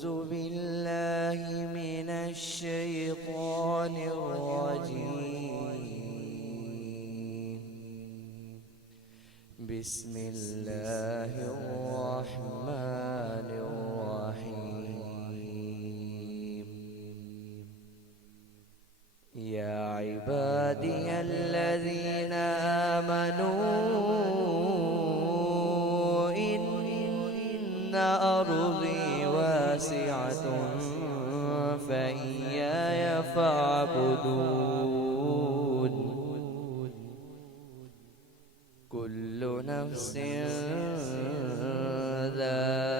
أعوذ بالله من الشيطان الرجيم. بسم الله الرحمن الرحيم. يا عبادي الذين آمنوا إن أرضي واسعة فإياي فاعبدون. كل نفس ذائقة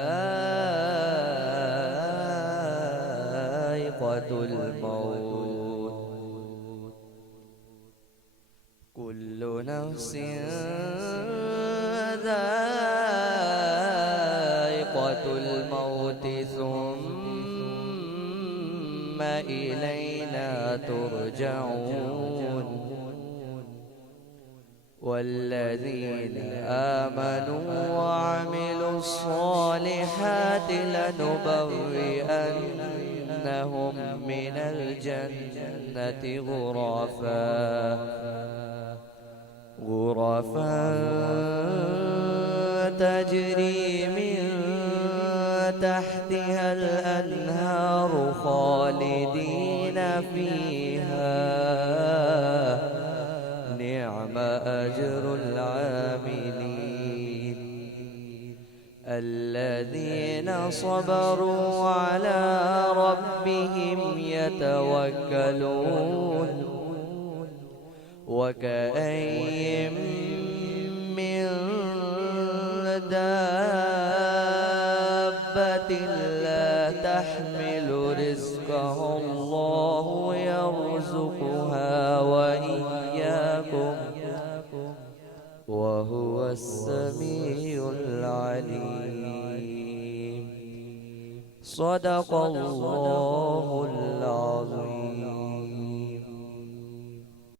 الموت. كل نفس ذائقة الموت ثم إلينا ترجعون. والذين آمنوا وعملوا الصالحات لنبوئنهم من الجنة غرفا تجري من تحتها الأنهار خالدين فيها. نعم أجر العاملين الذين صبروا على ربهم يتوكلون. وكأين من دابة لا تحمل رزقها الله يرزقها وإياكم وهو السميع العليم. صدق الله العظيم.